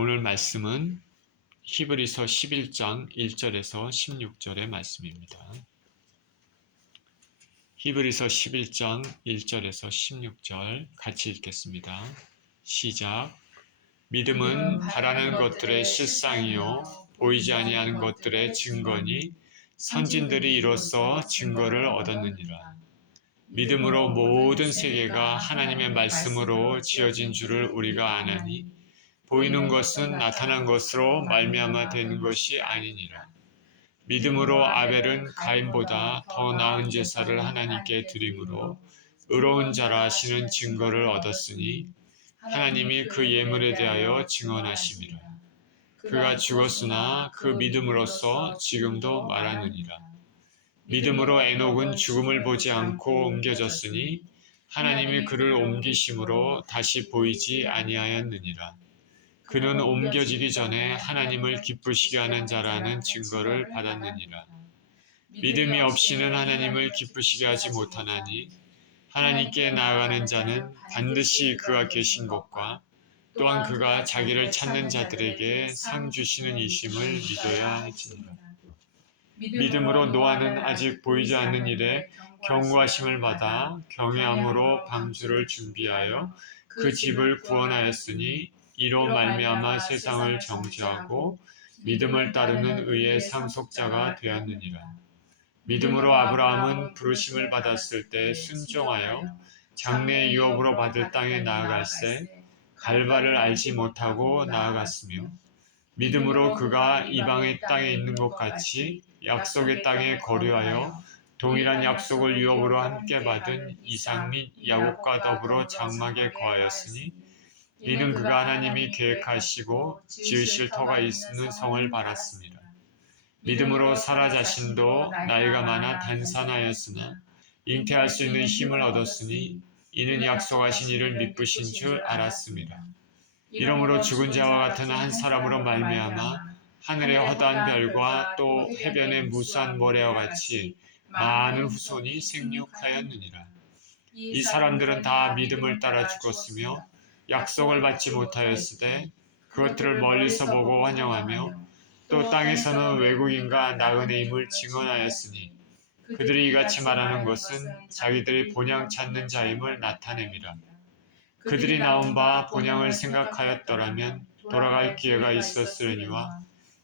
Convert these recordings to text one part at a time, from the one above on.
오늘 말씀은 히브리서 11장 1절에서 16절의 말씀입니다. 히브리서 11장 1절에서 16절 같이 읽겠습니다. 시작. 믿음은 바라는 것들의 실상이요 보이지 아니하는 것들의 증거니 선진들이 이로써 증거를 얻었느니라. 믿음으로 모든 세계가 하나님의 말씀으로 지어진 줄을 우리가 아나니 보이는 것은 나타난 것으로 말미암아 된 것이 아니니라. 믿음으로 아벨은 가인보다 더 나은 제사를 하나님께 드림으로 의로운 자라 하시는 증거를 얻었으니 하나님이 그 예물에 대하여 증언하심이라. 그가 죽었으나 그 믿음으로써 지금도 말하느니라. 믿음으로 에녹은 죽음을 보지 않고 옮겨졌으니 하나님이 그를 옮기심으로 다시 보이지 아니하였느니라. 그는 옮겨지기 전에 하나님을 기쁘시게 하는 자라는 증거를 받았느니라. 믿음이 없이는 하나님을 기쁘시게 하지 못하나니 하나님께 나아가는 자는 반드시 그가 계신 것과 또한 그가 자기를 찾는 자들에게 상 주시는 이심을 믿어야 할지니라. 믿음으로 노아는 아직 보이지 않는 일에 경고하심을 받아 경외함으로 방주를 준비하여 그 집을 구원하였으니 이로 말미암아 세상을 정죄하고 믿음을 따르는 의의 상속자가 되었느니라. 믿음으로 아브라함은 부르심을 받았을 때 순종하여 장래의 유업으로 받을 땅에 나아갈새 갈바를 알지 못하고 나아갔으며 믿음으로 그가 이방의 땅에 있는 것 같이 약속의 땅에 거류하여 동일한 약속을 유업으로 함께 받은 이삭 및 야곱과 더불어 장막에 거하였으니 이는 그가 하나님이 계획하시고 지으실 터가 있는 성을 바랐습니다. 믿음으로 사라 자신도 나이가 많아 단산하였으나 잉태할 수 있는 힘을 얻었으니 이는 약속하신 이를 미쁘신 줄 알았습니다. 이러므로 죽은 자와 같은 한 사람으로 말미암아 하늘의 허다한 별과 또 해변의 무수한 모래와 같이 많은 후손이 생육하였느니라. 이 사람들은 다 믿음을 따라 죽었으며 약속을 받지 못하였으되 그것들을 멀리서 보고 환영하며 또 땅에서는 외국인과 나그네임을 증언하였으니 그들이 이같이 말하는 것은 자기들이 본향 찾는 자임을 나타냅니다. 그들이 나온 바 본향을 생각하였더라면 돌아갈 기회가 있었으려니와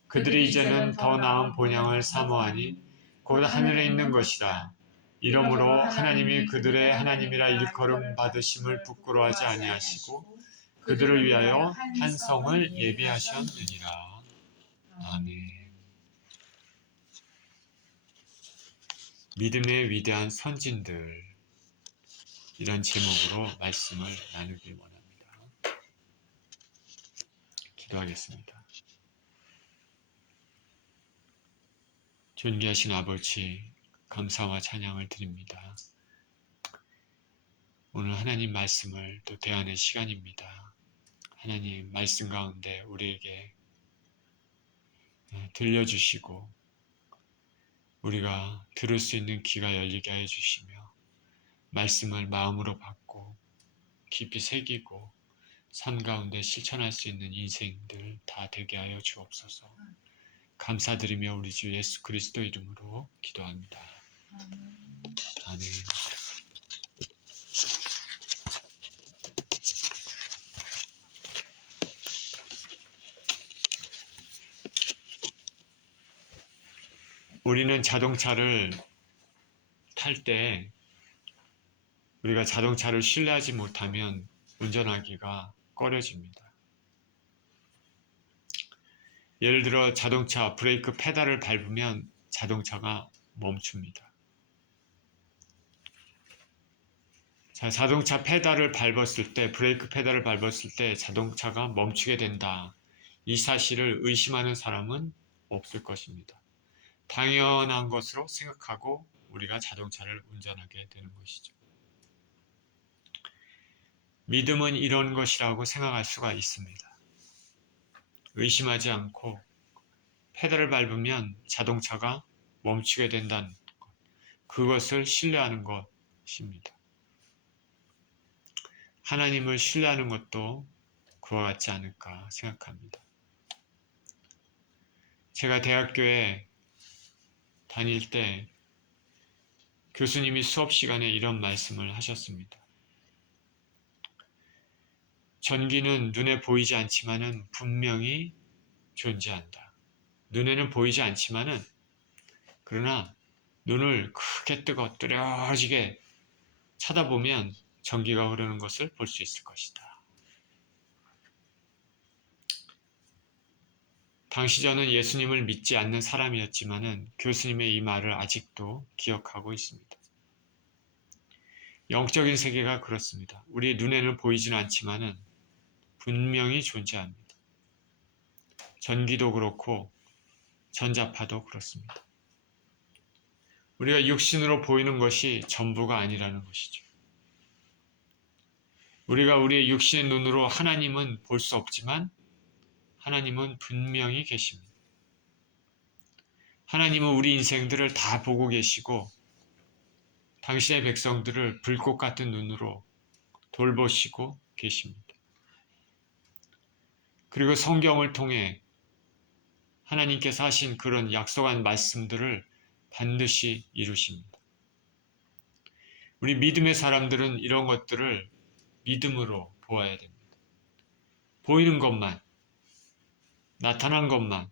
그들이 이제는 더 나은 본향을 사모하니 곧 하늘에 있는 것이라. 이러므로 하나님이 그들의 하나님이라 일컬음 받으심을 부끄러워하지 아니하시고 그들을 위하여 한 성을 예비하셨느니라. 아멘. 믿음의 위대한 선진들, 이런 제목으로 말씀을 나누길 원합니다. 기도하겠습니다. 존귀하신 아버지, 감사와 찬양을 드립니다. 오늘 하나님 말씀을 또 대하는 시간입니다. 하나님 말씀 가운데 우리에게 들려주시고 우리가 들을 수 있는 귀가 열리게 해주시며 말씀을 마음으로 받고 깊이 새기고 삶 가운데 실천할 수 있는 인생들 다 되게 하여 주옵소서. 감사드리며 우리 주 예수 그리스도 이름으로 기도합니다. 아멘. 우리는 자동차를 탈 때 우리가 자동차를 신뢰하지 못하면 운전하기가 꺼려집니다. 예를 들어 자동차 브레이크 페달을 밟으면 자동차가 멈춥니다. 자, 자동차 페달을 밟았을 때, 브레이크 페달을 밟았을 때 자동차가 멈추게 된다. 이 사실을 의심하는 사람은 없을 것입니다. 당연한 것으로 생각하고 우리가 자동차를 운전하게 되는 것이죠. 믿음은 이런 것이라고 생각할 수가 있습니다. 의심하지 않고 페달을 밟으면 자동차가 멈추게 된다는 것, 그것을 신뢰하는 것입니다. 하나님을 신뢰하는 것도 그와 같지 않을까 생각합니다. 제가 대학교에 다닐 때 교수님이 수업 시간에 이런 말씀을 하셨습니다. 전기는 눈에 보이지 않지만은 분명히 존재한다. 눈에는 보이지 않지만은 그러나 눈을 크게 뜨고 뚜렷하게 쳐다보면 전기가 흐르는 것을 볼 수 있을 것이다. 당시 저는 예수님을 믿지 않는 사람이었지만은 교수님의 이 말을 아직도 기억하고 있습니다. 영적인 세계가 그렇습니다. 우리 눈에는 보이지는 않지만은 분명히 존재합니다. 전기도 그렇고 전자파도 그렇습니다. 우리가 육신으로 보이는 것이 전부가 아니라는 것이죠. 우리가 우리의 육신의 눈으로 하나님은 볼 수 없지만 하나님은 분명히 계십니다. 하나님은 우리 인생들을 다 보고 계시고 당신의 백성들을 불꽃 같은 눈으로 돌보시고 계십니다. 그리고 성경을 통해 하나님께서 하신 그런 약속한 말씀들을 반드시 이루십니다. 우리 믿음의 사람들은 이런 것들을 믿음으로 보아야 됩니다. 보이는 것만, 나타난 것만,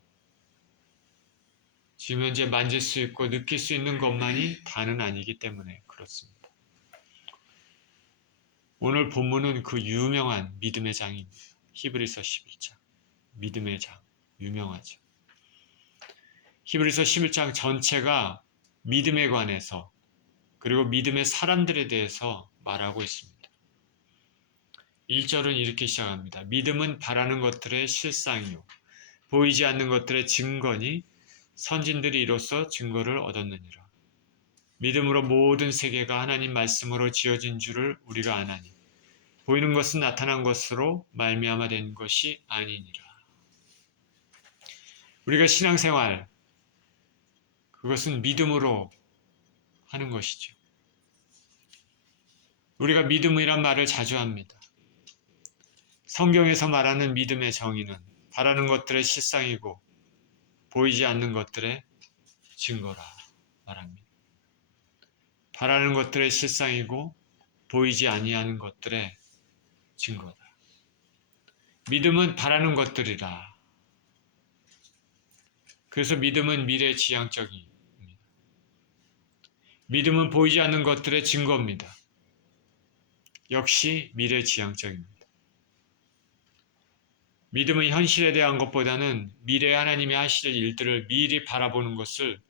지금 현재 만질 수 있고 느낄 수 있는 것만이 다는 아니기 때문에 그렇습니다. 오늘 본문은 그 유명한 믿음의 장입니다. 히브리서 11장. 믿음의 장. 유명하죠. 히브리서 11장 전체가 믿음에 관해서 그리고 믿음의 사람들에 대해서 말하고 있습니다. 1절은 이렇게 시작합니다. 믿음은 바라는 것들의 실상이요 보이지 않는 것들의 증거니 선진들이 이로써 증거를 얻었느니라. 믿음으로 모든 세계가 하나님 말씀으로 지어진 줄을 우리가 아나니 보이는 것은 나타난 것으로 말미암아 된 것이 아니니라. 우리가 신앙생활 그것은 믿음으로 하는 것이죠. 우리가 믿음이란 말을 자주 합니다. 성경에서 말하는 믿음의 정의는 바라는 것들의 실상이고 보이지 않는 것들의 증거라 말합니다. 바라는 것들의 실상이고 보이지 아니하는 것들의 증거다. 믿음은 바라는 것들이라. 그래서 믿음은 미래지향적입니다. 믿음은 보이지 않는 것들의 증거입니다. 역시 미래지향적입니다. 믿음은 현실에 대한 것보다는 미래에 하나님이 하실 일들을 미리 바라보는 것을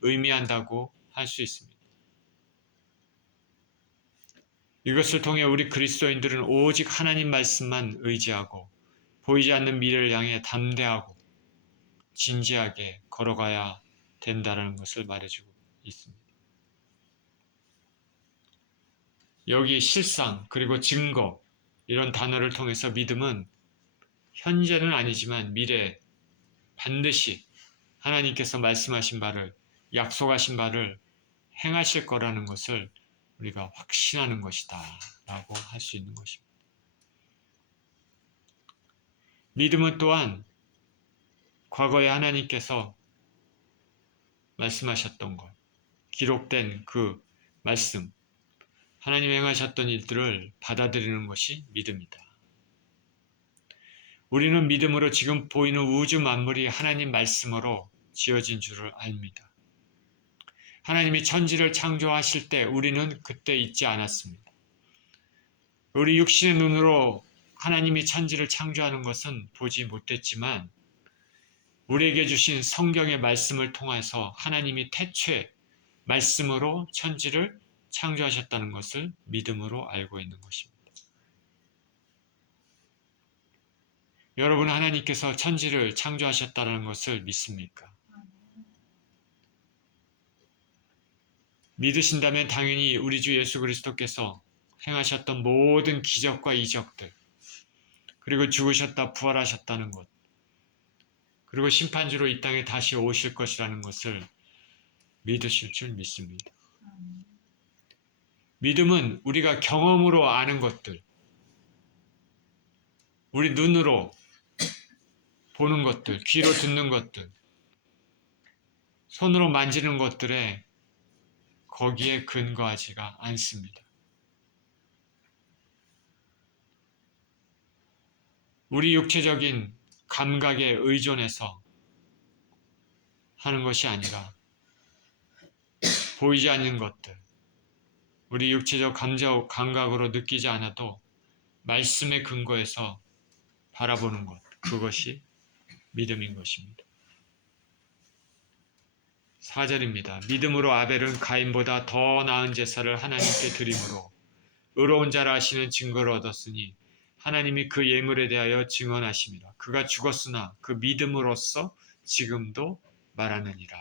의미한다고 할 수 있습니다. 이것을 통해 우리 그리스도인들은 오직 하나님 말씀만 의지하고 보이지 않는 미래를 향해 담대하고 진지하게 걸어가야 된다는 것을 말해주고 있습니다. 여기 실상 그리고 증거 이런 단어를 통해서 믿음은 현재는 아니지만 미래에 반드시 하나님께서 말씀하신 바를 약속하신 바를 행하실 거라는 것을 우리가 확신하는 것이다 라고 할 수 있는 것입니다. 믿음은 또한 과거에 하나님께서 말씀하셨던 것, 기록된 그 말씀, 하나님 행하셨던 일들을 받아들이는 것이 믿음이다. 우리는 믿음으로 지금 보이는 우주 만물이 하나님 말씀으로 지어진 줄을 압니다. 하나님이 천지를 창조하실 때 우리는 그때 있지 않았습니다. 우리 육신의 눈으로 하나님이 천지를 창조하는 것은 보지 못했지만 우리에게 주신 성경의 말씀을 통해서 하나님이 태초에 말씀으로 천지를 창조하셨다는 것을 믿음으로 알고 있는 것입니다. 여러분 하나님께서 천지를 창조하셨다는 것을 믿습니까? 믿으신다면 당연히 우리 주 예수 그리스도께서 행하셨던 모든 기적과 이적들 그리고 죽으셨다 부활하셨다는 것 그리고 심판주로 이 땅에 다시 오실 것이라는 것을 믿으실 줄 믿습니다. 믿음은 우리가 경험으로 아는 것들 우리 눈으로 보는 것들, 귀로 듣는 것들, 손으로 만지는 것들에 거기에 근거하지가 않습니다. 우리 육체적인 감각에 의존해서 하는 것이 아니라 보이지 않는 것들, 우리 육체적 감각으로 느끼지 않아도 말씀에 근거해서 바라보는 것, 그것이 믿음인 것입니다. 4절입니다. 믿음으로 아벨은 가인보다 더 나은 제사를 하나님께 드림으로 의로운 자라 하시는 증거를 얻었으니 하나님이 그 예물에 대하여 증언하심이라. 그가 죽었으나 그 믿음으로써 지금도 말하느니라.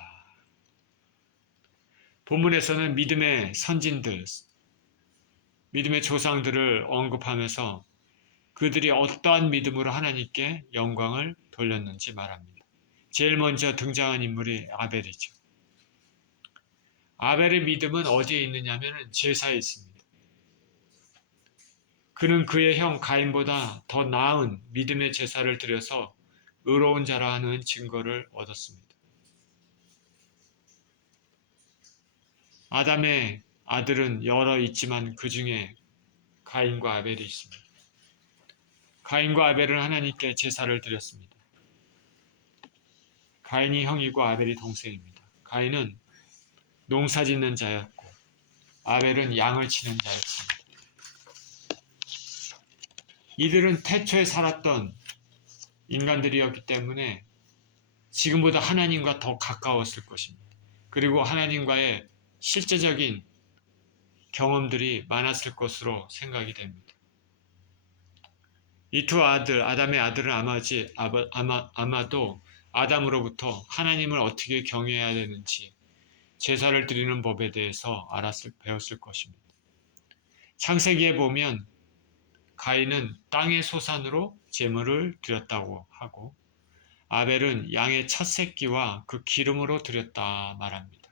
본문에서는 믿음의 선진들, 믿음의 조상들을 언급하면서 그들이 어떠한 믿음으로 하나님께 영광을 돌렸는지 말합니다. 제일 먼저 등장한 인물이 아벨이죠. 아벨의 믿음은 어디에 있느냐면 제사에 있습니다. 그는 그의 형 가인보다 더 나은 믿음의 제사를 드려서 의로운 자라 하는 증거를 얻었습니다. 아담의 아들은 여러 있지만 그 중에 가인과 아벨이 있습니다. 가인과 아벨은 하나님께 제사를 드렸습니다. 가인이 형이고 아벨이 동생입니다. 가인은 농사 짓는 자였고 아벨은 양을 치는 자였습니다. 이들은 태초에 살았던 인간들이었기 때문에 지금보다 하나님과 더 가까웠을 것입니다. 그리고 하나님과의 실제적인 경험들이 많았을 것으로 생각이 됩니다. 이 두 아들, 아담의 아들은 아마도 아담으로부터 하나님을 어떻게 경외해야 되는지 제사를 드리는 법에 대해서 배웠을 것입니다. 창세기에 보면 가인은 땅의 소산으로 제물을 드렸다고 하고 아벨은 양의 첫 새끼와 그 기름으로 드렸다 말합니다.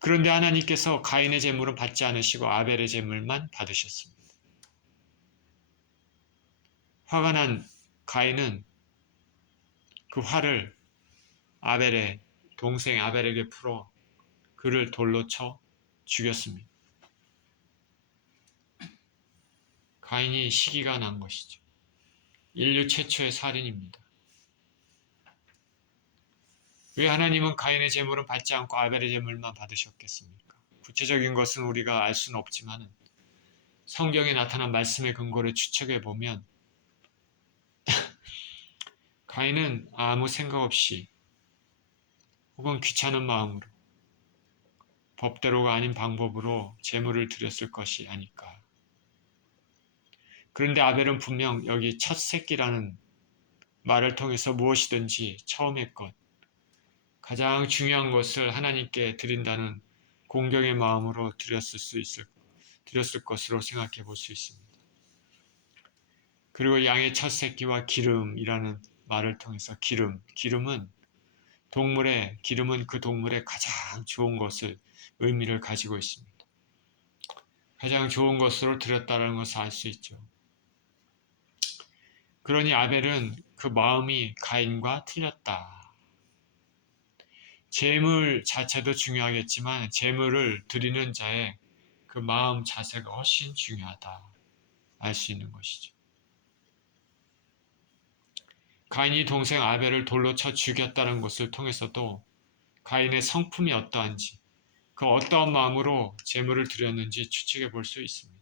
그런데 하나님께서 가인의 제물은 받지 않으시고 아벨의 제물만 받으셨습니다. 화가 난 가인은 그 화를 아벨의 동생 아벨에게 풀어 그를 돌로 쳐 죽였습니다. 가인이 시기가 난 것이죠. 인류 최초의 살인입니다. 왜 하나님은 가인의 제물은 받지 않고 아벨의 제물만 받으셨겠습니까? 구체적인 것은 우리가 알 수는 없지만 성경에 나타난 말씀의 근거를 추측해 보면 가인은 아무 생각 없이 혹은 귀찮은 마음으로 법대로가 아닌 방법으로 제물을 드렸을 것이 아닐까. 그런데 아벨은 분명 여기 첫 새끼라는 말을 통해서 무엇이든지 처음의 것, 가장 중요한 것을 하나님께 드린다는 공경의 마음으로 드렸을 것으로 생각해 볼 수 있습니다. 그리고 양의 첫 새끼와 기름이라는 말을 통해서 기름은 그 동물의 가장 좋은 것을 의미를 가지고 있습니다. 가장 좋은 것으로 드렸다는 것을 알 수 있죠. 그러니 아벨은 그 마음이 가인과 틀렸다. 제물 자체도 중요하겠지만 제물을 드리는 자의 그 마음 자세가 훨씬 중요하다. 알 수 있는 것이죠. 가인이 동생 아벨을 돌로 쳐 죽였다는 것을 통해서도 가인의 성품이 어떠한지, 그 어떠한 마음으로 제물을 드렸는지 추측해 볼 수 있습니다.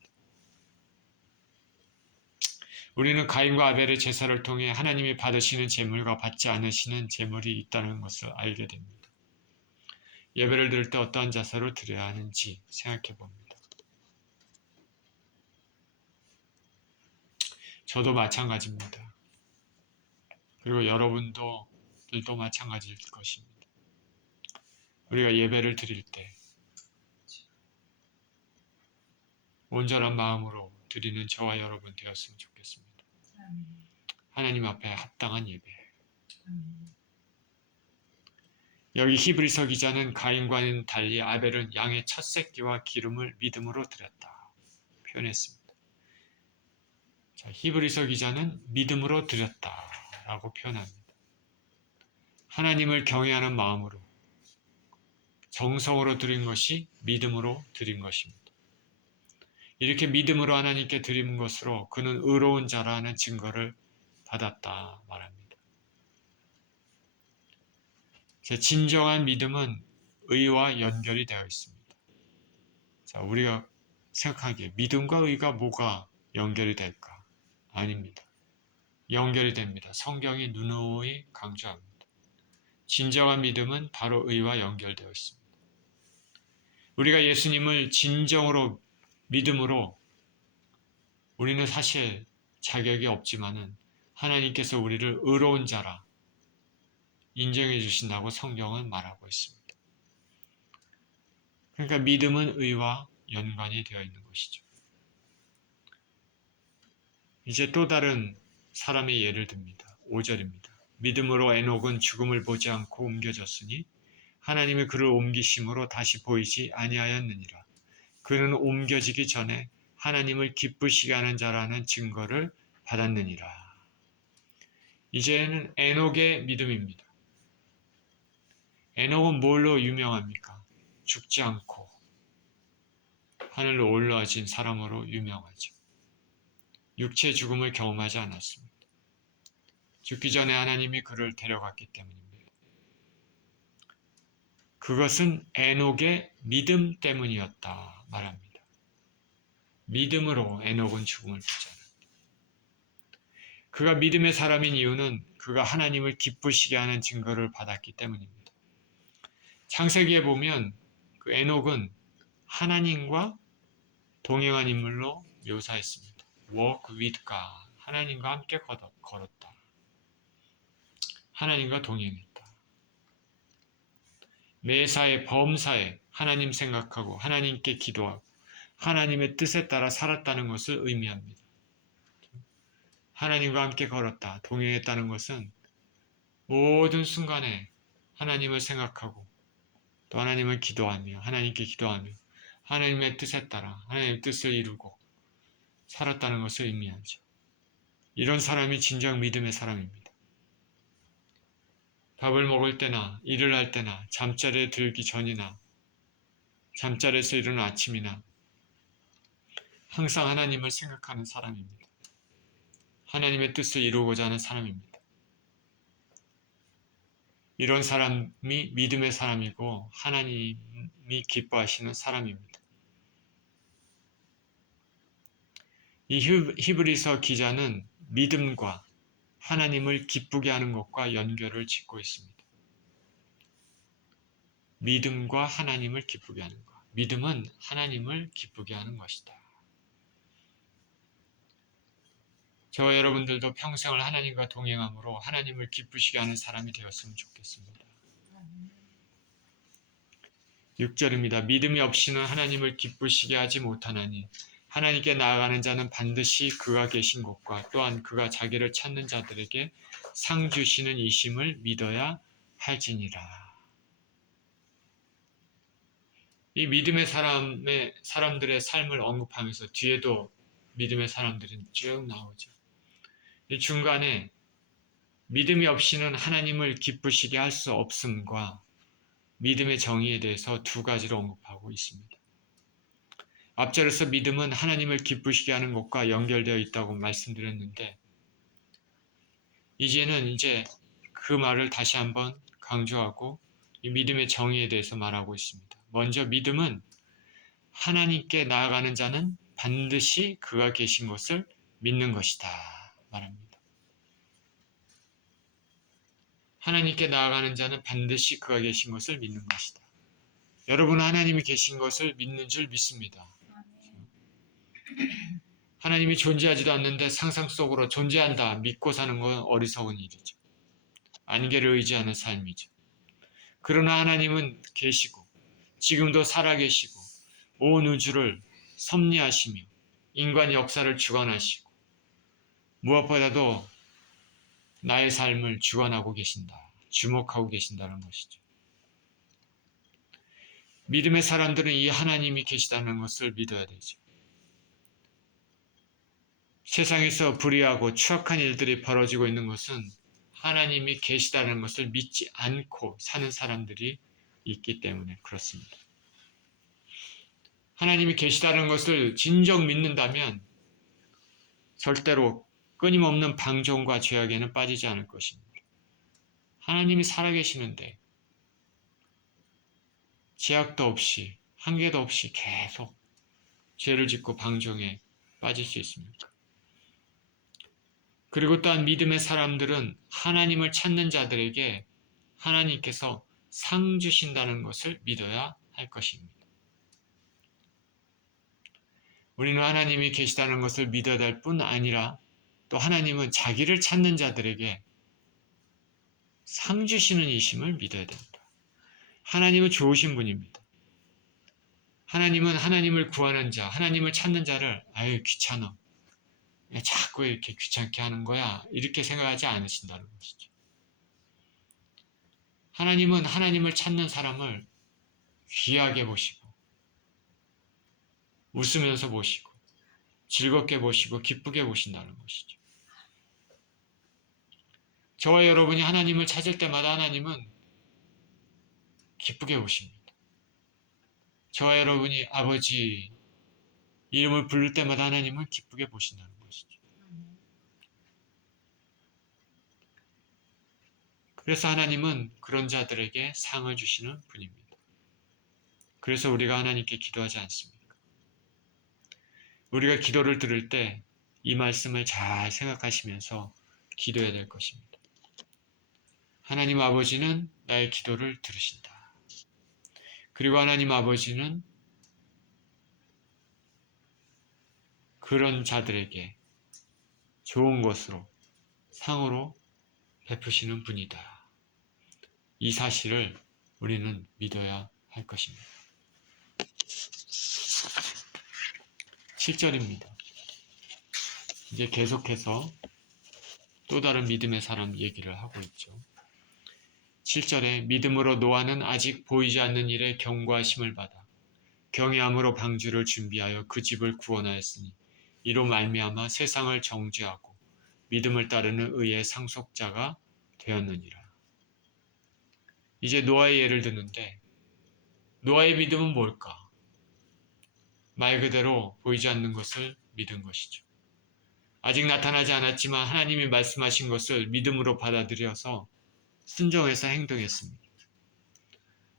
우리는 가인과 아벨의 제사를 통해 하나님이 받으시는 제물과 받지 않으시는 제물이 있다는 것을 알게 됩니다. 예배를 드릴 때 어떠한 자세로 드려야 하는지 생각해 봅니다. 저도 마찬가지입니다. 그리고 여러분들도 마찬가지일 것입니다. 우리가 예배를 드릴 때 온전한 마음으로 드리는 저와 여러분 되었으면 좋겠습니다. 하나님 앞에 합당한 예배. 여기 히브리서 기자는 가인과는 달리 아벨은 양의 첫 새끼와 기름을 믿음으로 드렸다 표현했습니다. 자, 히브리서 기자는 믿음으로 드렸다라고 표현합니다. 하나님을 경외하는 마음으로 정성으로 드린 것이 믿음으로 드린 것입니다. 이렇게 믿음으로 하나님께 드린 것으로 그는 의로운 자라는 증거를 받았다 말합니다. 진정한 믿음은 의와 연결이 되어 있습니다. 자, 우리가 생각하기에 믿음과 의가 뭐가 연결이 될까? 아닙니다. 연결이 됩니다. 성경이 누누이 강조합니다. 진정한 믿음은 바로 의와 연결되어 있습니다. 우리가 예수님을 진정으로 믿음으로 우리는 사실 자격이 없지만은 하나님께서 우리를 의로운 자라 인정해 주신다고 성경은 말하고 있습니다. 그러니까 믿음은 의와 연관이 되어 있는 것이죠. 이제 또 다른 사람의 예를 듭니다. 5절입니다. 믿음으로 에녹은 죽음을 보지 않고 옮겨졌으니 하나님이 그를 옮기심으로 다시 보이지 아니하였느니라. 그는 옮겨지기 전에 하나님을 기쁘시게 하는 자라는 증거를 받았느니라. 이제는 에녹의 믿음입니다. 에녹은 뭘로 유명합니까? 죽지 않고 하늘로 올라진 사람으로 유명하죠. 육체의 죽음을 경험하지 않았습니다. 죽기 전에 하나님이 그를 데려갔기 때문입니다. 그것은 에녹의 믿음 때문이었다 말합니다. 믿음으로 에녹은 죽음을 보지 않았다. 그가 믿음의 사람인 이유는 그가 하나님을 기쁘시게 하는 증거를 받았기 때문입니다. 창세기에 보면 그 에녹은 하나님과 동행한 인물로 묘사했습니다. walk with God. 하나님과 함께 걸었다. 하나님과 동행했다. 매사에 범사에 하나님 생각하고 하나님께 기도하고 하나님의 뜻에 따라 살았다는 것을 의미합니다. 하나님과 함께 걸었다, 동행했다는 것은 모든 순간에 하나님을 생각하고 또 하나님을 기도하며 하나님께 기도하며 하나님의 뜻에 따라 하나님의 뜻을 이루고 살았다는 것을 의미하죠. 이런 사람이 진정 믿음의 사람입니다. 밥을 먹을 때나 일을 할 때나 잠자리에 들기 전이나 잠자리에서 이루는 아침이나 항상 하나님을 생각하는 사람입니다. 하나님의 뜻을 이루고자 하는 사람입니다. 이런 사람이 믿음의 사람이고 하나님이 기뻐하시는 사람입니다. 이 히브리서 기자는 믿음과 하나님을 기쁘게 하는 것과 연결을 짓고 있습니다. 믿음과 하나님을 기쁘게 하는 것. 믿음은 하나님을 기쁘게 하는 것이다. 저와 여러분들도 평생을 하나님과 동행함으로 하나님을 기쁘시게 하는 사람이 되었으면 좋겠습니다. 6절입니다. 믿음이 없이는 하나님을 기쁘시게 하지 못하나니 하나님께 나아가는 자는 반드시 그가 계신 곳과 또한 그가 자기를 찾는 자들에게 상 주시는 이심을 믿어야 할지니라. 이 믿음의 사람들의 삶을 언급하면서 뒤에도 믿음의 사람들이 쭉 나오죠. 이 중간에 믿음이 없이는 하나님을 기쁘시게 할 수 없음과 믿음의 정의에 대해서 두 가지로 언급하고 있습니다. 앞절에서 믿음은 하나님을 기쁘시게 하는 것과 연결되어 있다고 말씀드렸는데 이제는 그 말을 다시 한번 강조하고 이 믿음의 정의에 대해서 말하고 있습니다. 먼저 믿음은 하나님께 나아가는 자는 반드시 그가 계신 것을 믿는 것이다 말합니다. 하나님께 나아가는 자는 반드시 그가 계신 것을 믿는 것이다. 여러분은 하나님이 계신 것을 믿는 줄 믿습니다. 하나님이 존재하지도 않는데 상상 속으로 존재한다 믿고 사는 건 어리석은 일이죠. 안개를 의지하는 삶이죠. 그러나 하나님은 계시고 지금도 살아계시고 온 우주를 섭리하시며 인간 역사를 주관하시고 무엇보다도 나의 삶을 주관하고 계신다. 주목하고 계신다는 것이죠. 믿음의 사람들은 이 하나님이 계시다는 것을 믿어야 되죠. 세상에서 불의하고 추악한 일들이 벌어지고 있는 것은 하나님이 계시다는 것을 믿지 않고 사는 사람들이 있기 때문에 그렇습니다. 하나님이 계시다는 것을 진정 믿는다면 절대로 끊임없는 방종과 죄악에는 빠지지 않을 것입니다. 하나님이 살아계시는데 제약도 없이 한계도 없이 계속 죄를 짓고 방종에 빠질 수 있습니까? 그리고 또한 믿음의 사람들은 하나님을 찾는 자들에게 하나님께서 상 주신다는 것을 믿어야 할 것입니다. 우리는 하나님이 계시다는 것을 믿어야 될 뿐 아니라 또 하나님은 자기를 찾는 자들에게 상 주시는 이심을 믿어야 됩니다. 하나님은 좋으신 분입니다. 하나님은 하나님을 구하는 자, 하나님을 찾는 자를 아유 귀찮아. 자꾸 이렇게 귀찮게 하는 거야. 이렇게 생각하지 않으신다는 것이죠. 하나님은 하나님을 찾는 사람을 귀하게 보시고 웃으면서 보시고 즐겁게 보시고 기쁘게 보신다는 것이죠. 저와 여러분이 하나님을 찾을 때마다 하나님은 기쁘게 보십니다. 저와 여러분이 아버지 이름을 부를 때마다 하나님은 기쁘게 보신다는 것이죠. 그래서 하나님은 그런 자들에게 상을 주시는 분입니다. 그래서 우리가 하나님께 기도하지 않습니까? 우리가 기도를 들을 때 이 말씀을 잘 생각하시면서 기도해야 될 것입니다. 하나님 아버지는 나의 기도를 들으신다. 그리고 하나님 아버지는 그런 자들에게 좋은 것으로 상으로 베푸시는 분이다. 이 사실을 우리는 믿어야 할 것입니다. 7절입니다. 이제 계속해서 또 다른 믿음의 사람 얘기를 하고 있죠. 7절에 믿음으로 노아는 아직 보이지 않는 일에 경고하심을 받아 경외함으로 방주를 준비하여 그 집을 구원하였으니 이로 말미암아 세상을 정죄하고 믿음을 따르는 의의 상속자가 되었느니라. 이제 노아의 예를 드는데 노아의 믿음은 뭘까? 말 그대로 보이지 않는 것을 믿은 것이죠. 아직 나타나지 않았지만 하나님이 말씀하신 것을 믿음으로 받아들여서 순종해서 행동했습니다.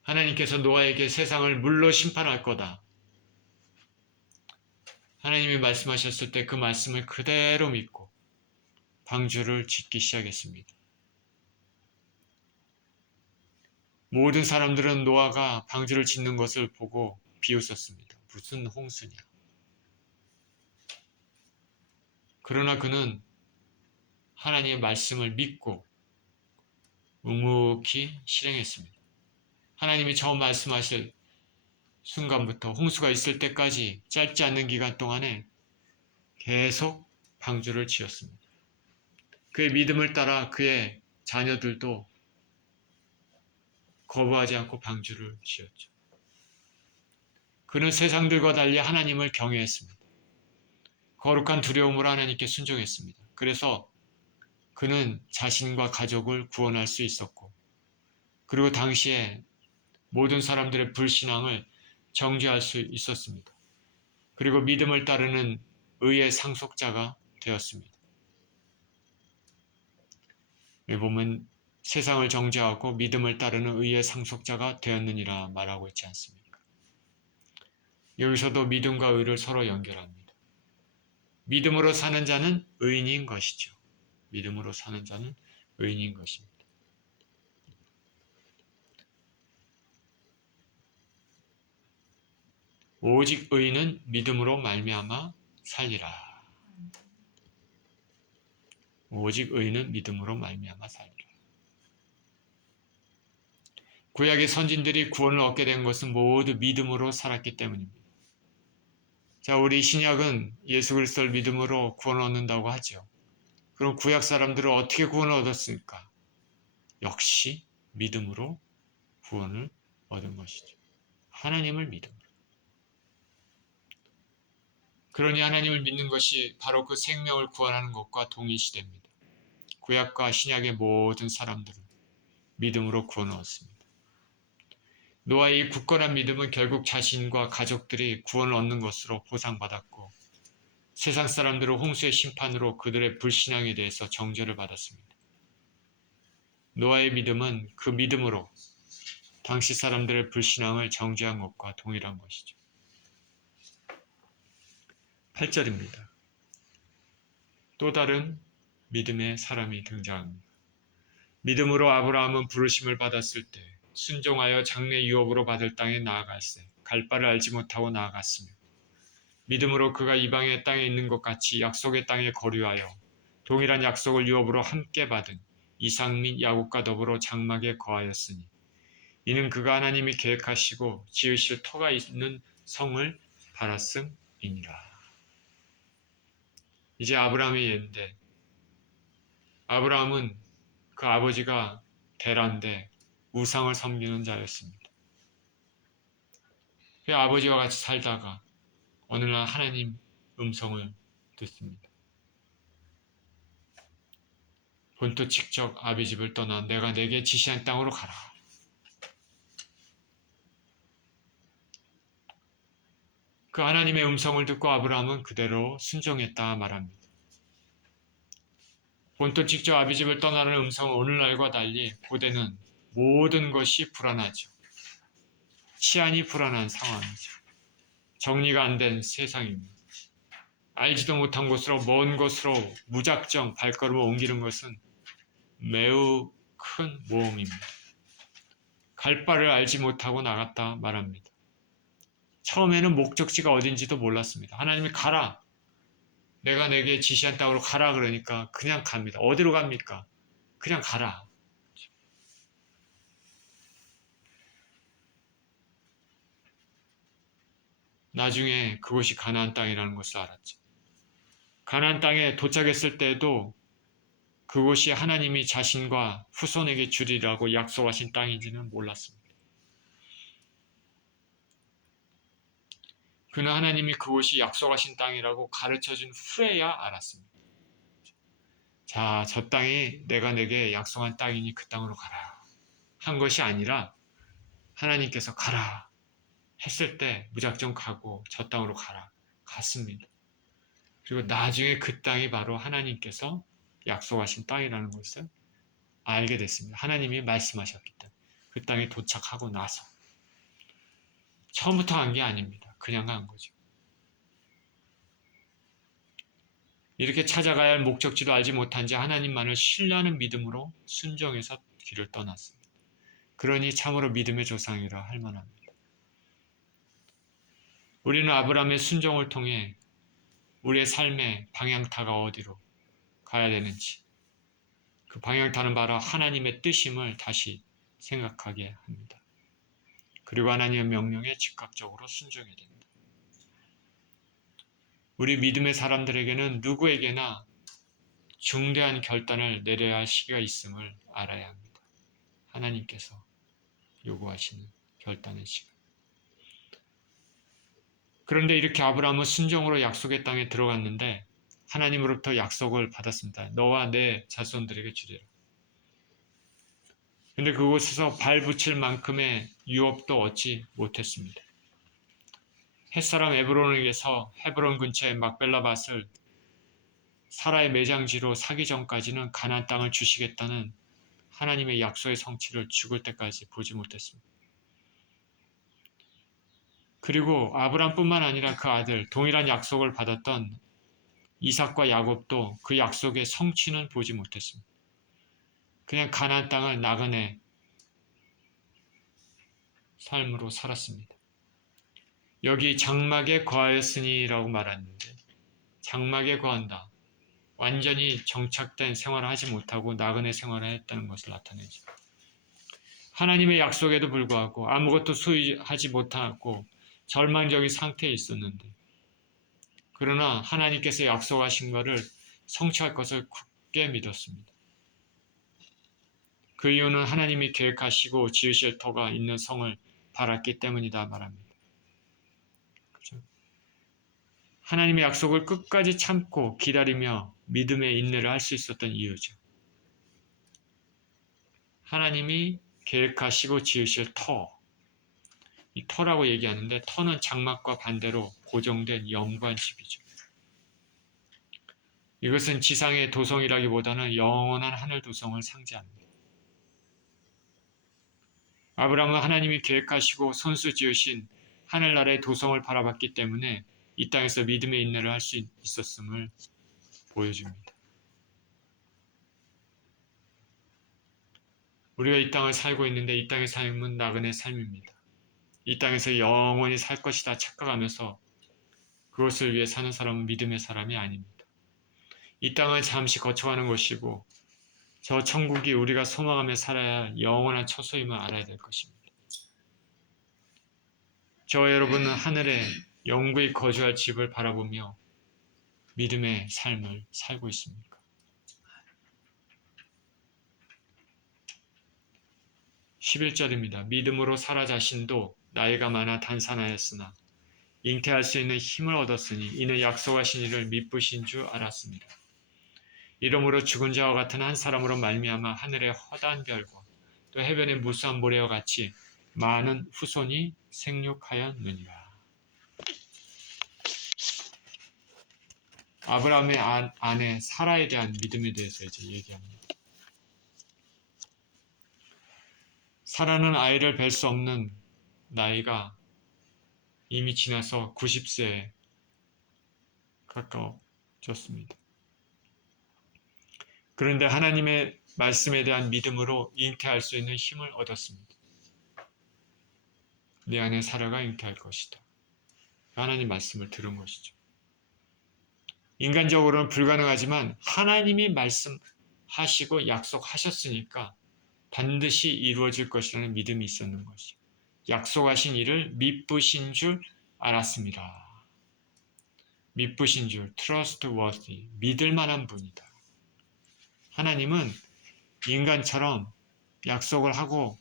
하나님께서 노아에게 세상을 물로 심판할 거다. 하나님이 말씀하셨을 때 그 말씀을 그대로 믿고 방주를 짓기 시작했습니다. 모든 사람들은 노아가 방주를 짓는 것을 보고 비웃었습니다. 무슨 홍수냐. 그러나 그는 하나님의 말씀을 믿고 묵묵히 실행했습니다. 하나님이 처음 말씀하실 순간부터 홍수가 있을 때까지 짧지 않은 기간 동안에 계속 방주를 지었습니다. 그의 믿음을 따라 그의 자녀들도 거부하지 않고 방주를 지었죠. 그는 세상들과 달리 하나님을 경외했습니다. 거룩한 두려움으로 하나님께 순종했습니다. 그래서 그는 자신과 가족을 구원할 수 있었고, 그리고 당시에 모든 사람들의 불신앙을 정죄할 수 있었습니다. 그리고 믿음을 따르는 의의 상속자가 되었습니다. 여기 보면 세상을 정죄하고 믿음을 따르는 의의 상속자가 되었느니라 말하고 있지 않습니까? 여기서도 믿음과 의를 서로 연결합니다. 믿음으로 사는 자는 의인인 것이죠. 믿음으로 사는 자는 의인인 것입니다. 오직 의인은 믿음으로 말미암아 살리라. 오직 의인은 믿음으로 말미암아 살리라. 구약의 선진들이 구원을 얻게 된 것은 모두 믿음으로 살았기 때문입니다. 자, 우리 신약은 예수 그리스도를 믿음으로 구원을 얻는다고 하죠. 그럼 구약 사람들은 어떻게 구원을 얻었습니까? 역시 믿음으로 구원을 얻은 것이죠. 하나님을 믿음으로. 그러니 하나님을 믿는 것이 바로 그 생명을 구원하는 것과 동일시됩니다. 구약과 신약의 모든 사람들은 믿음으로 구원 얻었습니다. 노아의 이 굳건한 믿음은 결국 자신과 가족들이 구원을 얻는 것으로 보상받았고 세상 사람들은 홍수의 심판으로 그들의 불신앙에 대해서 정죄를 받았습니다. 노아의 믿음은 그 믿음으로 당시 사람들의 불신앙을 정죄한 것과 동일한 것이죠. 8절입니다. 또 다른 믿음의 사람이 등장합니다. 믿음으로 아브라함은 부르심을 받았을 때 순종하여 장래 유업으로 받을 땅에 나아갈세 갈 바를 알지 못하고 나아갔으며 믿음으로 그가 이방의 땅에 있는 것 같이 약속의 땅에 거류하여 동일한 약속을 유업으로 함께 받은 이삭 및 야곱과 더불어 장막에 거하였으니 이는 그가 하나님이 계획하시고 지으실 터가 있는 성을 바랐음이니라. 이제 아브라함의 예인데 아브라함은 그 아버지가 데라인데 우상을 섬기는 자였습니다. 그 아버지와 같이 살다가 어느 날 하나님 음성을 듣습니다. 본토 직접 아비 집을 떠나 내가 내게 지시한 땅으로 가라. 그 하나님의 음성을 듣고 아브라함은 그대로 순종했다 말합니다. 본토 직접 아비 집을 떠나는 음성은 오늘날과 달리 고대는 모든 것이 불안하죠. 치안이 불안한 상황이죠. 정리가 안 된 세상입니다. 알지도 못한 곳으로 먼 곳으로 무작정 발걸음을 옮기는 것은 매우 큰 모험입니다. 갈 바를 알지 못하고 나갔다 말합니다. 처음에는 목적지가 어딘지도 몰랐습니다. 하나님이 가라. 내가 내게 지시한 땅으로 가라 그러니까 그냥 갑니다. 어디로 갑니까? 그냥 가라. 나중에 그곳이 가나안 땅이라는 것을 알았죠. 가나안 땅에 도착했을 때에도 그곳이 하나님이 자신과 후손에게 주리라고 약속하신 땅인지는 몰랐습니다. 그는 하나님이 그곳이 약속하신 땅이라고 가르쳐준 후에야 알았습니다. 자, 저 땅이 내가 내게 약속한 땅이니 그 땅으로 가라 한 것이 아니라 하나님께서 가라 했을 때 무작정 가고 저 땅으로 가라 갔습니다. 그리고 나중에 그 땅이 바로 하나님께서 약속하신 땅이라는 것을 알게 됐습니다. 하나님이 말씀하셨기 때문에 그 땅에 도착하고 나서 처음부터 간 게 아닙니다. 그냥 간 거죠. 이렇게 찾아가야 할 목적지도 알지 못한 지 하나님만을 신뢰하는 믿음으로 순종해서 길을 떠났습니다. 그러니 참으로 믿음의 조상이라 할 만합니다. 우리는 아브라함의 순종을 통해 우리의 삶의 방향타가 어디로 가야 되는지 그 방향타는 바로 하나님의 뜻임을 다시 생각하게 합니다. 그리고 하나님의 명령에 즉각적으로 순종해야 됩니다. 우리 믿음의 사람들에게는 누구에게나 중대한 결단을 내려야 할 시기가 있음을 알아야 합니다. 하나님께서 요구하시는 결단의 시간. 그런데 이렇게 아브라함은 순종으로 약속의 땅에 들어갔는데 하나님으로부터 약속을 받았습니다. 너와 내 자손들에게 주리라. 근데 그곳에서 발 붙일 만큼의 유업도 얻지 못했습니다. 햇사람 에브론에게서 헤브론 근처의 막벨라 밭을 사라의 매장지로 사기 전까지는 가나안 땅을 주시겠다는 하나님의 약속의 성취를 죽을 때까지 보지 못했습니다. 그리고 아브람뿐만 아니라 그 아들 동일한 약속을 받았던 이삭과 야곱도 그 약속의 성취는 보지 못했습니다. 그냥 가나안 땅을 나그네 삶으로 살았습니다. 여기 장막에 거하였으니라고 말하는데 장막에 거한다. 완전히 정착된 생활을 하지 못하고 나그네 생활을 했다는 것을 나타내죠. 하나님의 약속에도 불구하고 아무것도 소유하지 못하고 절망적인 상태에 있었는데 그러나 하나님께서 약속하신 것을 성취할 것을 굳게 믿었습니다. 그 이유는 하나님이 계획하시고 지으실 터가 있는 성을 바랐기 때문이다 말합니다. 그렇죠? 하나님의 약속을 끝까지 참고 기다리며 믿음의 인내를 할 수 있었던 이유죠. 하나님이 계획하시고 지으실 터, 이 터라고 얘기하는데 터는 장막과 반대로 고정된 연관식이죠. 이것은 지상의 도성이라기보다는 영원한 하늘 도성을 상징합니다. 아브라함은 하나님이 계획하시고 손수 지으신 하늘나라의 도성을 바라봤기 때문에 이 땅에서 믿음의 인내를 할 수 있었음을 보여줍니다. 우리가 이 땅을 살고 있는데 이 땅의 삶은 나그네 삶입니다. 이 땅에서 영원히 살 것이다 착각하면서 그것을 위해 사는 사람은 믿음의 사람이 아닙니다. 이 땅은 잠시 거쳐가는 것이고 저 천국이 우리가 소망하며 살아야 영원한 처소임을 알아야 될 것입니다. 저와 여러분은 하늘에 영구히 거주할 집을 바라보며 믿음의 삶을 살고 있습니까? 11절입니다. 믿음으로 사라 자신도 나이가 많아 단산하였으나 잉태할 수 있는 힘을 얻었으니 이는 약속하신 이를 미쁘신 줄 알았습니다. 이러므로 죽은 자와 같은 한 사람으로 말미암아 하늘의 허다한 별과 또 해변의 무수한 모래와 같이 많은 후손이 생육하였느니라. 아브라함의 아내 사라에 대한 믿음에 대해서 이제 얘기합니다. 사라는 아이를 뵐 수 없는 나이가 이미 지나서 90세에 가까워졌습니다. 그런데 하나님의 말씀에 대한 믿음으로 잉태할 수 있는 힘을 얻었습니다. 내 안에 사라가 잉태할 것이다. 하나님 말씀을 들은 것이죠. 인간적으로는 불가능하지만 하나님이 말씀하시고 약속하셨으니까 반드시 이루어질 것이라는 믿음이 있었는 것이죠. 약속하신 일을 미쁘신 줄 알았습니다. 미쁘신 줄, trustworthy, 믿을 만한 분이다. 하나님은 인간처럼 약속을 하고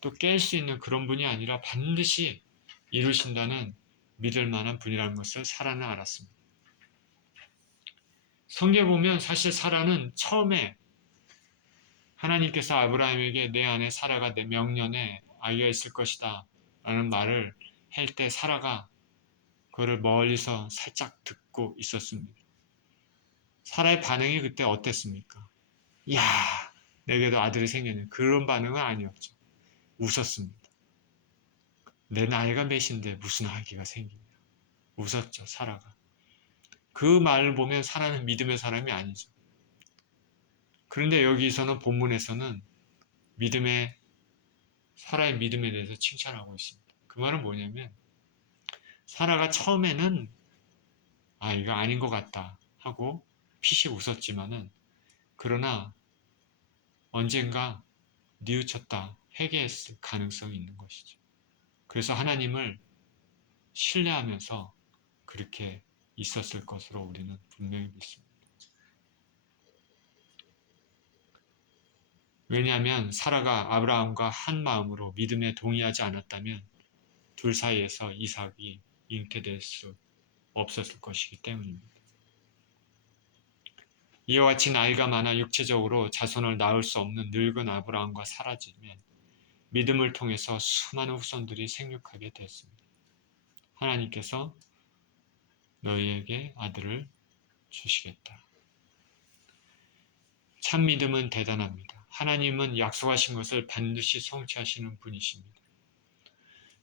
또 깰 수 있는 그런 분이 아니라 반드시 이루신다는 믿을 만한 분이라는 것을 사라는 알았습니다. 성경에 보면 사실 사라는 처음에 하나님께서 아브라함에게 내 안에 사라가 내 명년에 아이가 있을 것이다 라는 말을 할 때 사라가 그거를 멀리서 살짝 듣고 있었습니다. 사라의 반응이 그때 어땠습니까? 이야, 내게도 아들이 생겼네. 그런 반응은 아니었죠. 웃었습니다. 내 나이가 몇인데 무슨 아기가 생기냐. 웃었죠, 사라가. 그 말을 보면 사라는 믿음의 사람이 아니죠. 그런데 여기서는 본문에서는 사라의 믿음에 대해서 칭찬하고 있습니다. 그 말은 뭐냐면 사라가 처음에는 이거 아닌 것 같다 하고 피식 웃었지만은 그러나 언젠가 뉘우쳤다 회개했을 가능성이 있는 것이죠. 그래서 하나님을 신뢰하면서 그렇게 있었을 것으로 우리는 분명히 믿습니다. 왜냐하면 사라가 아브라함과 한 마음으로 믿음에 동의하지 않았다면 둘 사이에서 이삭이 잉태될 수 없었을 것이기 때문입니다. 이와 같이 나이가 많아 육체적으로 자손을 낳을 수 없는 늙은 아브라함과 사라지면 믿음을 통해서 수많은 후손들이 생육하게 됐습니다. 하나님께서 너희에게 아들을 주시겠다. 참 믿음은 대단합니다. 하나님은 약속하신 것을 반드시 성취하시는 분이십니다.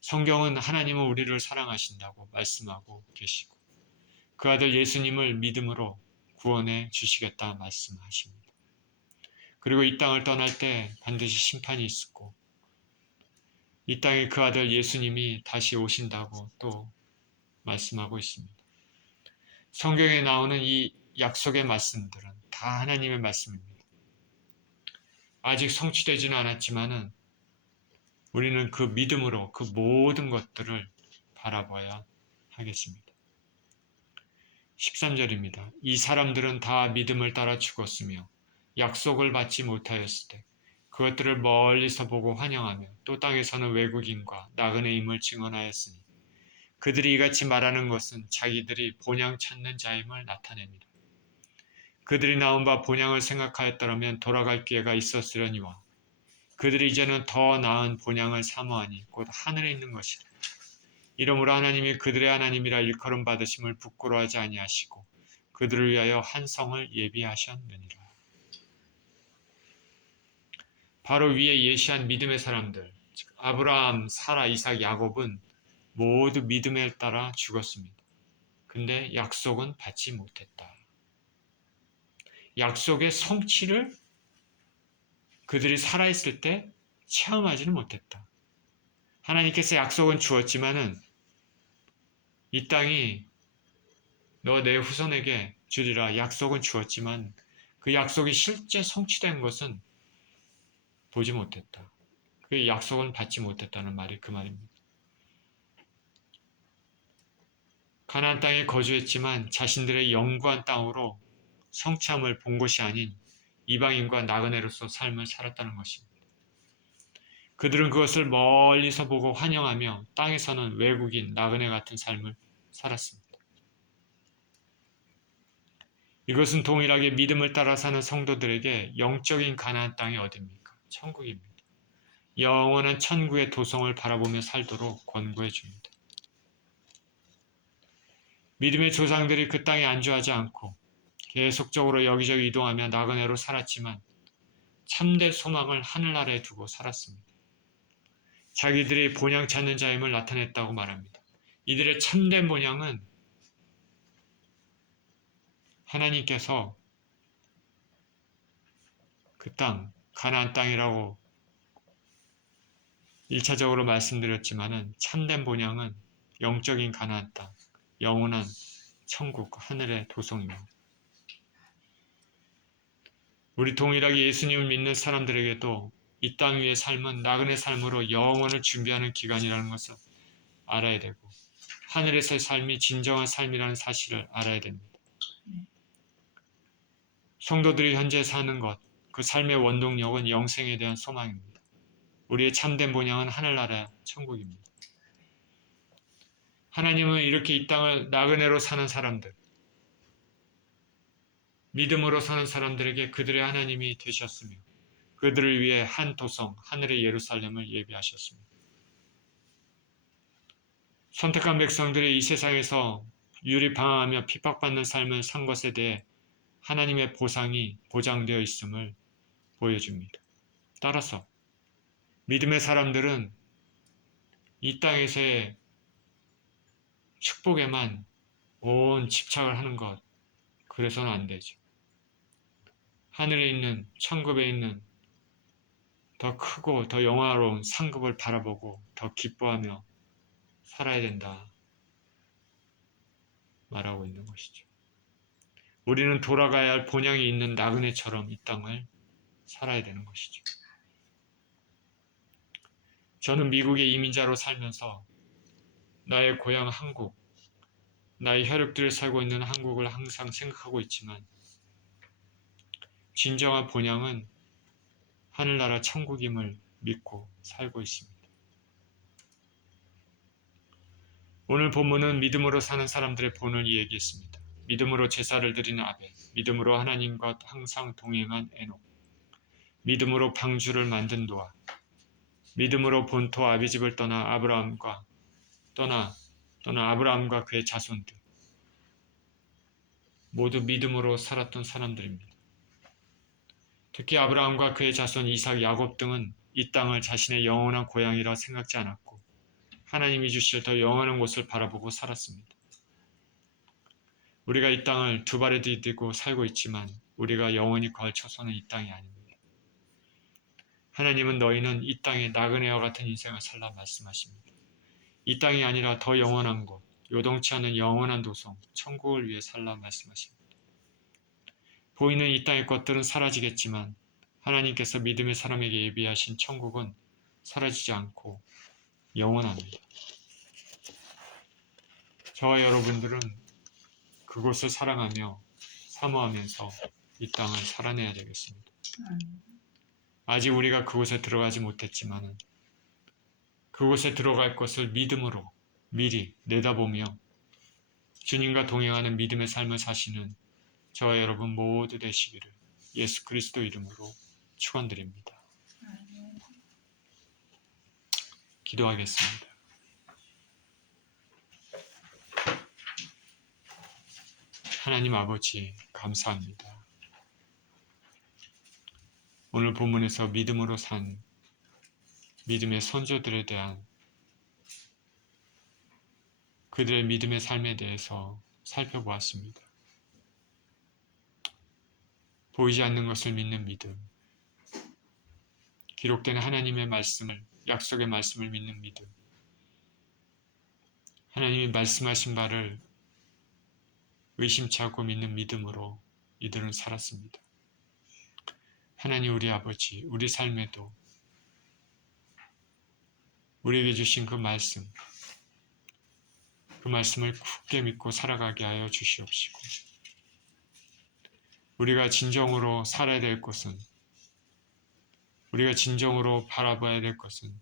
성경은 하나님은 우리를 사랑하신다고 말씀하고 계시고 그 아들 예수님을 믿음으로 구원해 주시겠다 말씀하십니다. 그리고 이 땅을 떠날 때 반드시 심판이 있었고 이 땅에 그 아들 예수님이 다시 오신다고 또 말씀하고 있습니다. 성경에 나오는 이 약속의 말씀들은 다 하나님의 말씀입니다. 아직 성취되지는 않았지만은 우리는 그 믿음으로 그 모든 것들을 바라봐야 하겠습니다. 13절입니다. 이 사람들은 다 믿음을 따라 죽었으며 약속을 받지 못하였을 때 그것들을 멀리서 보고 환영하며 또 땅에서는 외국인과 나그네임을 증언하였으니 그들이 이같이 말하는 것은 자기들이 본향 찾는 자임을 나타냅니다. 그들이 나온 바 본향을 생각하였더라면 돌아갈 기회가 있었으려니와 그들이 이제는 더 나은 본향을 사모하니 곧 하늘에 있는 것이라. 이러므로 하나님이 그들의 하나님이라 일컬음 받으심을 부끄러워하지 아니하시고 그들을 위하여 한 성을 예비하셨느니라. 바로 위에 예시한 믿음의 사람들, 즉 아브라함, 사라, 이삭, 야곱은 모두 믿음에 따라 죽었습니다. 근데 약속은 받지 못했다. 약속의 성취를 그들이 살아있을 때 체험하지는 못했다. 하나님께서 약속은 주었지만은 이 땅이 너 내 후손에게 주리라 약속은 주었지만 그 약속이 실제 성취된 것은 보지 못했다. 그 약속은 받지 못했다는 말이 그 말입니다. 가나안 땅에 거주했지만 자신들의 영구한 땅으로 성취함을 본 것이 아닌 이방인과 나그네로서 삶을 살았다는 것입니다. 그들은 그것을 멀리서 보고 환영하며 땅에서는 외국인, 나그네 같은 삶을 살았습니다. 이것은 동일하게 믿음을 따라 사는 성도들에게 영적인 가나안 땅이 어디입니까? 천국입니다. 영원한 천국의 도성을 바라보며 살도록 권고해 줍니다. 믿음의 조상들이 그 땅에 안주하지 않고 계속적으로 여기저기 이동하며 나그네로 살았지만 참된 소망을 하늘나라에 두고 살았습니다. 자기들이 본향 찾는 자임을 나타냈다고 말합니다. 이들의 참된 본향은 하나님께서 그 땅, 가나안 땅이라고 1차적으로 말씀드렸지만은 참된 본향은 영적인 가나안 땅, 영원한 천국, 하늘의 도성입니다. 우리 동일하게 예수님을 믿는 사람들에게도 이 땅 위의 삶은 나그네 삶으로 영원을 준비하는 기간이라는 것을 알아야 되고 하늘에서의 삶이 진정한 삶이라는 사실을 알아야 됩니다. 성도들이 현재 사는 것, 그 삶의 원동력은 영생에 대한 소망입니다. 우리의 참된 본향은 하늘나라 천국입니다. 하나님은 이렇게 이 땅을 나그네로 사는 사람들, 믿음으로 사는 사람들에게 그들의 하나님이 되셨으며 그들을 위해 한 도성, 하늘의 예루살렘을 예비하셨습니다. 선택한 백성들이 이 세상에서 유리방황하며 핍박받는 삶을 산 것에 대해 하나님의 보상이 보장되어 있음을 보여줍니다. 따라서 믿음의 사람들은 이 땅에서의 축복에만 온 집착을 하는 것, 그래서는 안 되죠. 하늘에 있는, 천국에 있는 더 크고 더 영화로운 상급을 바라보고 더 기뻐하며 살아야 된다 말하고 있는 것이죠. 우리는 돌아가야 할 본향이 있는 나그네처럼 이 땅을 살아야 되는 것이죠. 저는 미국의 이민자로 살면서 나의 고향 한국, 나의 혈육들을 살고 있는 한국을 항상 생각하고 있지만 진정한 본향은 하늘나라 천국임을 믿고 살고 있습니다. 오늘 본문은 믿음으로 사는 사람들의 본을 이야기했습니다. 믿음으로 제사를 드리는 아벨, 믿음으로 하나님과 항상 동행한 에녹, 믿음으로 방주를 만든 노아, 믿음으로 본토 아비집을 떠나 아브라함과 그의 자손들, 모두 믿음으로 살았던 사람들입니다. 특히 아브라함과 그의 자손 이삭, 야곱 등은 이 땅을 자신의 영원한 고향이라 생각지 않았고 하나님이 주실 더 영원한 곳을 바라보고 살았습니다. 우리가 이 땅을 두 발에 디디고 살고 있지만 우리가 영원히 거할 처소는 이 땅이 아닙니다. 하나님은 너희는 이 땅에 나그네와 같은 인생을 살라 말씀하십니다. 이 땅이 아니라 더 영원한 곳, 요동치 않은 영원한 도성, 천국을 위해 살라 말씀하십니다. 보이는 이 땅의 것들은 사라지겠지만 하나님께서 믿음의 사람에게 예비하신 천국은 사라지지 않고 영원합니다. 저와 여러분들은 그곳을 사랑하며 사모하면서 이 땅을 살아내야 되겠습니다. 아직 우리가 그곳에 들어가지 못했지만 그곳에 들어갈 것을 믿음으로 미리 내다보며 주님과 동행하는 믿음의 삶을 사시는 저와 여러분 모두 되시기를 예수 그리스도 이름으로 축원드립니다. 기도하겠습니다. 하나님 아버지 감사합니다. 오늘 본문에서 믿음으로 산 믿음의 선조들에 대한 그들의 믿음의 삶에 대해서 살펴보았습니다. 보이지 않는 것을 믿는 믿음, 기록된 하나님의 말씀을, 약속의 말씀을 믿는 믿음, 하나님이 말씀하신 바를 의심치 않고 믿는 믿음으로 이들은 살았습니다. 하나님 우리 아버지, 우리 삶에도 우리에게 주신 그 말씀을 굳게 믿고 살아가게 하여 주시옵시고, 우리가 진정으로 살아야 될 것은, 우리가 진정으로 바라봐야 될 것은,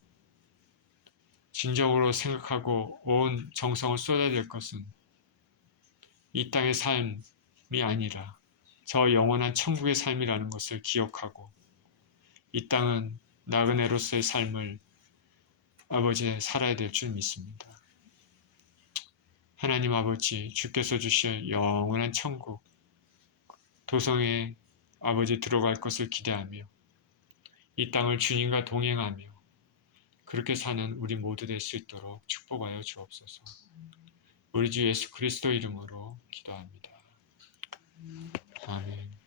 진정으로 생각하고 온 정성을 쏟아야 될 것은 이 땅의 삶이 아니라 저 영원한 천국의 삶이라는 것을 기억하고 이 땅은 나그네로서의 삶을 아버지 살아야 될 줄 믿습니다. 하나님 아버지, 주께서 주실 영원한 천국 도성에 아버지 들어갈 것을 기대하며 이 땅을 주님과 동행하며 그렇게 사는 우리 모두 될 수 있도록 축복하여 주옵소서. 우리 주 예수 그리스도 이름으로 기도합니다. 아멘.